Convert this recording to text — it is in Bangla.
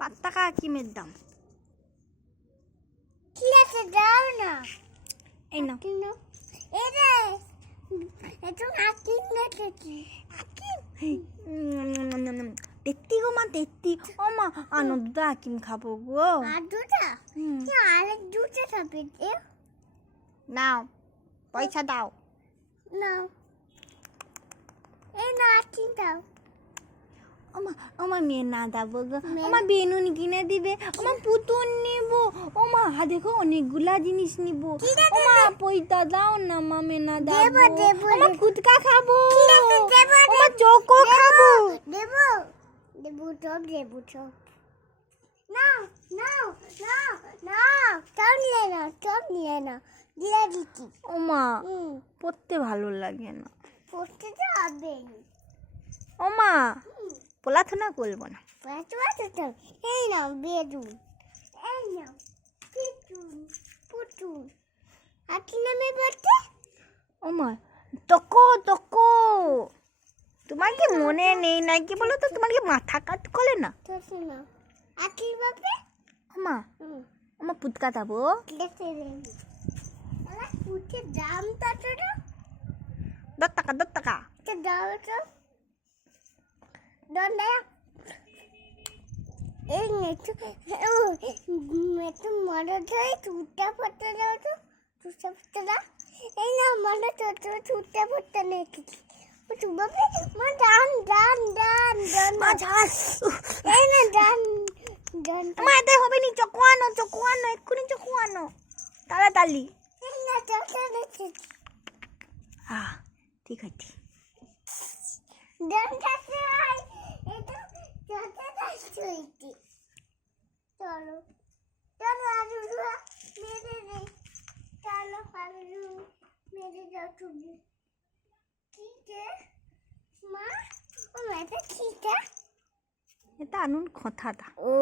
5 টাকা আকিমের দাম। ঠিক আছে দাও না। এই না এই রে এটা আকিম না কি তেত্তি গো মা তেত্তি। ও মা আনো দুধ আকিম খাবো গো। আর দুটা কি আরেক দুটা খাবে এ নাও পয়সা দাও। না এই না আকিম দাও। ওমা মেয়ে না দাবো গো। ওমা বেলুন কিনে দিবে। ওমা পুতুল নিব। ওমা দেখো অনেকগুলা জিনিস নিব। ওমা পয়সা দাও না মা মেয়ে না দাবো। ওমা ফুচকা খাবো। ওমা চকো খাবো। দেবো দেবো সব দেবো সব। নাও নাও নাও নাও সব নিয়ে না দিয়ে দিচ্ছি। ওমা পড়তে ভালো লাগে না। পড়তে তো হবে। ওমা পড়াশোনা করবো না। এই নাও বেলুন এই নাও পুতুল পুতুল আর কি নামে বলতে? ওমা তকো তকো তোমার কি মনে নেই নাকি বলো তো? তোমার কি মাথা কাজ করে না? তো শোনো আর কি বাপে ওমা ওমা ফুচকা খাবো। দেখতে দেবি তাহলে পুচের দাম কত রে? 10 টাকা 10 টাকা। তো দাও তো দোনে এই নেটু মেটু মনে ধরে ছুটটা পড়তে দাও তো ছুটটা পড়তে দাও। এই না মনে তো ছুটটা পড়তে নেই তুই বাপে মা ডান ডান ডান ডান মা ঝাল। এই না ডান ডান মা এতে হবে নি। চকো আনো এক্ষুনি চকো আনো তাড়াতাড়ি। এই না চলতে দেখছি ঠিক আছে। ডান কাছে আয় এটা চলতে যাচ্ছি। চলো চলো আলু মেরে দে চলো আলু মেরে দাও তুমি। ঠিক মা ও মেয়েটা ঠিক এটা আনুন কথাটা। ও